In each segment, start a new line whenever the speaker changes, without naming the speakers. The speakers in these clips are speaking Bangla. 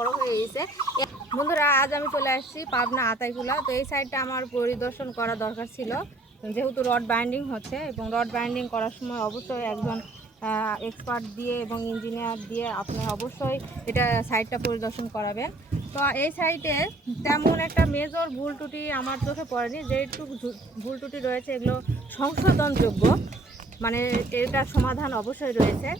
বড় হয়ে গেছে। বন্ধুরা, আজ আমি চলে আসছি পাবনা আতাইকুলা। তো এই সাইডটা আমার পরিদর্শন করা দরকার ছিল। যেহেতু রড বাইন্ডিং হচ্ছে এবং রড বাইন্ডিং করার সময় অবশ্যই একজন এক্সপার্ট দিয়ে এবং ইঞ্জিনিয়ার দিয়ে আপনি অবশ্যই এটা সাইডটা পরিদর্শন করাবেন। তো এই সাইডে তেমন একটা মেজর ভুল ত্রুটি আমার চোখে পড়েনি। যেটুকু ভুল ত্রুটি রয়েছে, এগুলো সংশোধনযোগ্য। মানে এটার সমাধান অবশ্যই রয়েছে।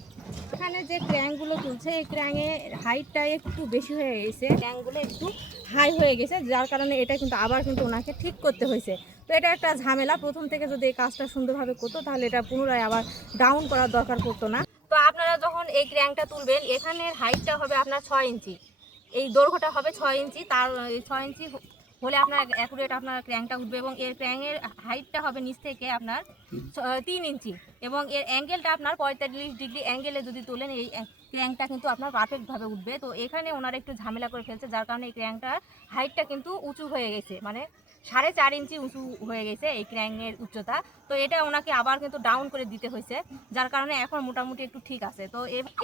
এখানে যে ক্র্যাঙ্কগুলো তুলছে, এই ক্র্যাঙের হাইটটা একটু বেশি হয়ে গেছে। ক্র্যাঙ্কগুলো একটু হাই হয়ে গেছে, যার কারণে এটা কিন্তু আবার কিন্তু ওনাকে ঠিক করতে হয়েছে। তো এটা একটা ঝামেলা, প্রথম থেকে যদি এই কাজটা সুন্দরভাবে করতো, তাহলে এটা পুনরায় আবার ডাউন করার দরকার পড়তো না। তো আপনারা যখন এই ক্র্যাঙ্কটা তুলবেন, এখানের হাইটটা হবে আপনার ছয় ইঞ্চি। এই দৈর্ঘ্যটা হবে ছয় ইঞ্চি, তার ছয় ইঞ্চি হলে আপনার অ্যাকুরেট আপনার ক্র্যাংটা উঠবে এবং এর ক্র্যাংয়ের হাইটটা হবে নিচ থেকে আপনার তিন ইঞ্চি এবং এর অ্যাঙ্গেলটা আপনার পঁয়তাল্লিশ ডিগ্রি অ্যাঙ্গেলে যদি তোলেন, এই ক্র্যাংটা কিন্তু আপনার পারফেক্টভাবে উঠবে। তো এখানে ওনারা একটু ঝামেলা করে ফেলছে, যার কারণে এই ক্র্যাংটার হাইটটা কিন্তু উঁচু হয়ে গেছে। মানে সাড়ে চার ইঞ্চি উঁচু হয়ে গেছে এই ক্র্যাংয়ের উচ্চতা। তো এটা ওনাকে আবার কিন্তু ডাউন করে দিতে হয়েছে, যার কারণে এখন মোটামুটি একটু ঠিক আছে। তো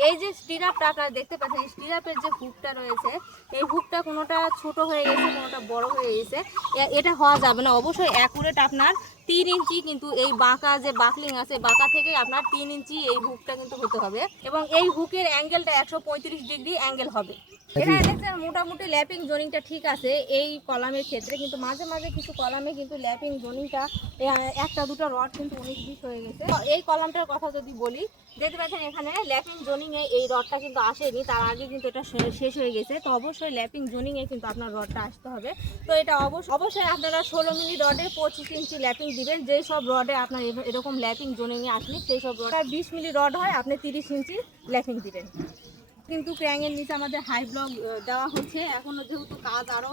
এই যে স্টিরাপটা আপনারা দেখতে পাচ্ছেন স্টিরাপের যে হুকটা রয়েছে, এই হুকটা কোনোটা ছোট হয়ে গেছে, কোনোটা বড় হয়ে গেছে এটা হওয়া যাবে না। অবশ্যই অ্যাকুরেট আপনার তিন ইঞ্চি কিন্তু এই বাঁকা যে বাকলিং আছে বাঁকা থেকে আপনার তিন ইঞ্চি এই হুকটা কিন্তু হতে হবে। এবং এই হুকের অ্যাঙ্গেলটা একশো পঁয়ত্রিশ ডিগ্রি অ্যাঙ্গেল হবে। এখানে দেখছেন মোটামুটি ল্যাপিং জোনিংটা ঠিক আছে। এই কলামের ক্ষেত্রে কিন্তু মাঝে মাঝে কিছু কলামে কিন্তু ল্যাপিং জোনিংটা একটা দুটো রড কিন্তু উনিশ বিশ হয়ে গেছে। এই কলামটার কথা যদি বলি দেখতে পাচ্ছেন এখানে ল্যাপিং জোনিংয়ে এই রডটা কিন্তু আসেনি তার আগে কিন্তু এটা শেষ হয়ে গেছে। তো অবশ্যই ল্যাপিং জোনিংয়ে কিন্তু আপনার রডটা আসতে হবে। তো এটা অবশ্যই অবশ্যই আপনারা ষোলো মিনিট রডে পঁচিশ ইঞ্চি ল্যাপিং দিবেন, যেই সব রডে আপনার এরকম ল্যাপিং জোনে নিয়ে আসলে সেই সব রড বিশ মিলি রড হয়, আপনি তিরিশ ইঞ্চি ল্যাপিং দিবেন। কিন্তু ক্র্যাঙের নিচে আমাদের হাই ব্লক দেওয়া হচ্ছে। এখনও যেহেতু কাজ আরও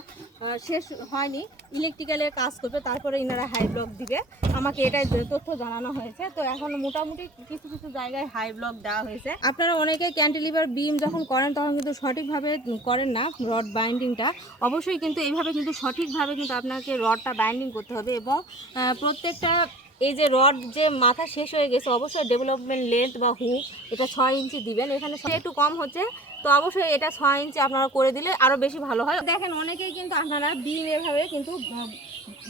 শেষ হয়নি ইলেকট্রিক্যালের কাজ করবে, তারপরে ইনারা হাই ব্লক দিবে। আমাকে এটাই তথ্য জানানো হয়েছে। তো এখন মোটামুটি কিছু কিছু জায়গায় হাই ব্লক দেওয়া হয়েছে। আপনারা অনেকে ক্যান্টিলিভার বিম যখন করেন, তখন কিন্তু সঠিকভাবে করেন না রড বাইন্ডিংটা অবশ্যই কিন্তু এইভাবে কিন্তু সঠিকভাবে কিন্তু আপনাকে রডটা বাইন্ডিং করতে হবে এবং প্রত্যেকটা এই যে রড যে মাথা শেষ হয়ে গেছে, অবশ্যই ডেভেলপমেন্ট লেন্থ বা হু এটা ছয় ইঞ্চি দিবেন। এখানে একটু কম হচ্ছে। তো অবশ্যই এটা ছয় ইঞ্চি আপনারা করে দিলে আরও বেশি ভালো হয়। দেখেন অনেকেই কিন্তু আপনারা দিন এভাবে কিন্তু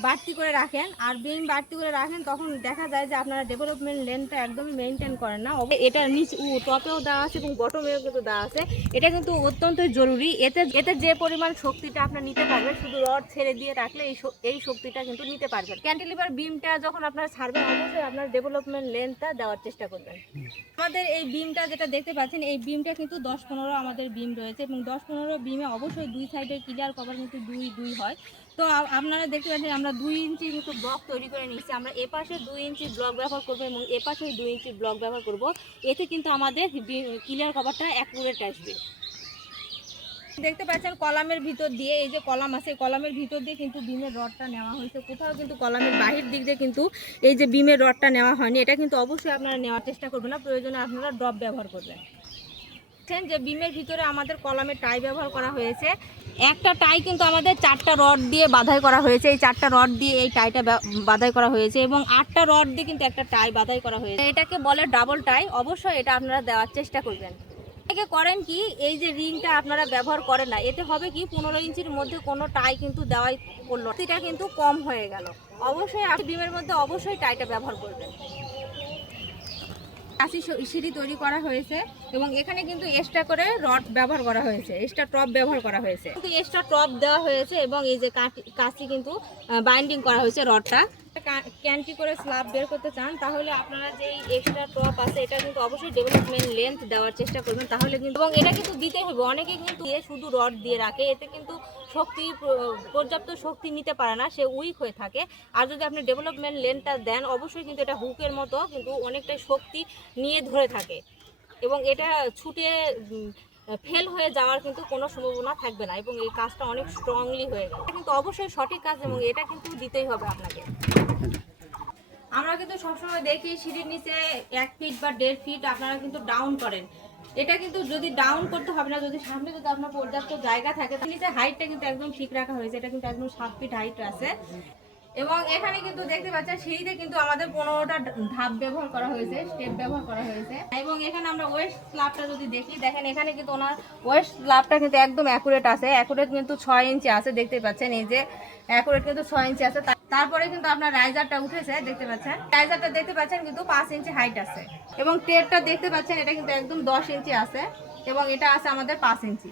বাড়তি করে রাখেন আর বিম বাড়তি করে রাখেন, তখন দেখা যায় যে আপনারা ডেভেলপমেন্ট লেনটা একদমই মেনটেন করেন না। এটা নিচ টপেও দেওয়া আছে এবং বটমেও কিন্তু দেওয়া আছে। এটা কিন্তু অত্যন্ত জরুরি। এতে এতে যে পরিমাণ শক্তিটা আপনার নিতে পারবেন, শুধু রড ছেড়ে দিয়ে রাখলে এই এই শক্তিটা কিন্তু নিতে পারবেন। ক্যান্টিলিভার বিমটা যখন আপনারা ছাড়বেন, অবশ্যই আপনার ডেভেলপমেন্ট লেন্থটা দেওয়ার চেষ্টা করবেন। আমাদের এই বিমটা যেটা দেখতে পাচ্ছেন, এই বিমটা কিন্তু দশ পনেরো আমাদের বিম রয়েছে এবং দশ পনেরো বিমে অবশ্যই দুই সাইডের ক্লিয়ার কভার কিন্তু দুই দুই হয়। তো আপনারা দেখতে পাচ্ছেন আমরা দুই ইঞ্চি কিন্তু ব্লক তৈরি করে নিচ্ছি আমরা এপাশে দুই ইঞ্চি ব্লক ব্যবহার করব এবং এপাশে দুই ইঞ্চি ব্লক ব্যবহার করব। এতে কিন্তু আমাদের ক্লিয়ার কভারটা অ্যাকুরেট আসবে। দেখতে পাচ্ছেন কলামের ভিতর দিয়ে, এই যে কলাম আছে কলামের ভিতর দিয়ে কিন্তু বিমের রডটা নেওয়া হয়েছে। কোথাও কিন্তু কলামের বাহির দিক দিয়ে কিন্তু এই যে বিমের রডটা নেওয়া হয়নি, এটা কিন্তু অবশ্যই আপনারা নেওয়ার চেষ্টা করবেন না, প্রয়োজনে আপনারা ড্রপ ব্যবহার করবেন। দেখছেন যে বিমের ভিতরে আমাদের কলামের টাই ব্যবহার করা হয়েছে। একটা টাই কিন্তু আমাদের চারটা রড দিয়ে বাধাই করা হয়েছে। এই চারটা রড দিয়ে এই টাইটা বাধাই করা হয়েছে এবং আটটা রড দিয়ে কিন্তু একটা টাই বাধাই করা হয়েছে। এটাকে বলে ডাবল টাই। অবশ্যই এটা আপনারা দেওয়ার চেষ্টা করবেন। এটাকে করেন কি, এই যে রিংটা আপনারা ব্যবহার করেন না, এতে হবে কি, পনেরো ইঞ্চির মধ্যে কোনো টাই কিন্তু দেওয়াই পড়ল। এটা কিন্তু কম হয়ে গেল। অবশ্যই আপনি বিমের মধ্যে অবশ্যই টাইটা ব্যবহার করবেন। কাশি সিঁড়ি তৈরি করা হয়েছে এবং এখানে কিন্তু এক্সট্রা করে রড ব্যবহার করা হয়েছে এক্সট্রা টপ ব্যবহার করা হয়েছে। কিন্তু এক্সট্রা টপ দেওয়া হয়েছে এবং এই যে কাশি কিন্তু বাইন্ডিং করা হয়েছে রডটা ক্যান্টি করে স্ল্যাব বের করতে চান, তাহলে আপনারা যে এক্সট্রা টপ আছে, এটা কিন্তু অবশ্যই ডেভেলপমেন্ট লেন্থ দেওয়ার চেষ্টা করবেন, তাহলে কিন্তু এবং এটা কিন্তু দিতে হবে, অনেকে কিন্তু শুধু রড দিয়ে রাখে, এতে কিন্তু শক্তি পর্যাপ্ত শক্তি নিতে পারে না, সে উইক হয়ে থাকে। আর যদি আপনি ডেভেলপমেন্ট লেনটা দেন, অবশ্যই কিন্তু এটা হুকের মতো কিন্তু অনেকটাই শক্তি নিয়ে ধরে থাকে। এবং এটা ছুটে ফেল হয়ে যাওয়ার কিন্তু কোনো সম্ভাবনা থাকবে না, এবং এই কাজটা অনেক স্ট্রংলি হয়ে গেল কিন্তু অবশ্যই সঠিক কাজ, এবং এটা কিন্তু দিতেই হবে আপনাকে। আমরা কিন্তু সবসময় দেখি সিঁড়ির নিচে এক ফিট বা দেড় ফিট আপনারা কিন্তু ডাউন করেন। এটা কিন্তু যদি ডাউন করতে হবে না, যদি সামনে যদি আপনার পর্যাপ্ত জায়গা থাকে নিচে হাইটটা কিন্তু একদম ঠিক রাখা হয়েছে। এটা কিন্তু একদম সাত ফিট হাইট আছে। এবং এখানে কিন্তু দেখতে পাচ্ছেন, সিঁড়িতে কিন্তু আমাদের পনেরোটা ধাপ ব্যবহার করা হয়েছে স্টেপ ব্যবহার করা হয়েছে। এবং এখানে আমরা ওয়েস্ট স্ল্যাবটা যদি দেখি, দেখেন এখানে কিন্তু ওনার ওয়েস্ট স্ল্যাবটা কিন্তু একদম অ্যাকুরেট আছে। অ্যাকুরেট কিন্তু ছয় ইঞ্চি আছে, দেখতে পাচ্ছেন এই যে। অ্যাকুরেট কিন্তু ছয় ইঞ্চি আছে তারপরে কিন্তু আপনার রাইজারটা উঠেছে, দেখতে পাচ্ছেন। রাইজারটা দেখতে পাচ্ছেন কিন্তু পাঁচ ইঞ্চি হাইট আছে। এবং টেরটা দেখতে পাচ্ছেন, এটা কিন্তু একদম দশ ইঞ্চি আছে এবং এটা আছে আমাদের পাঁচ ইঞ্চি।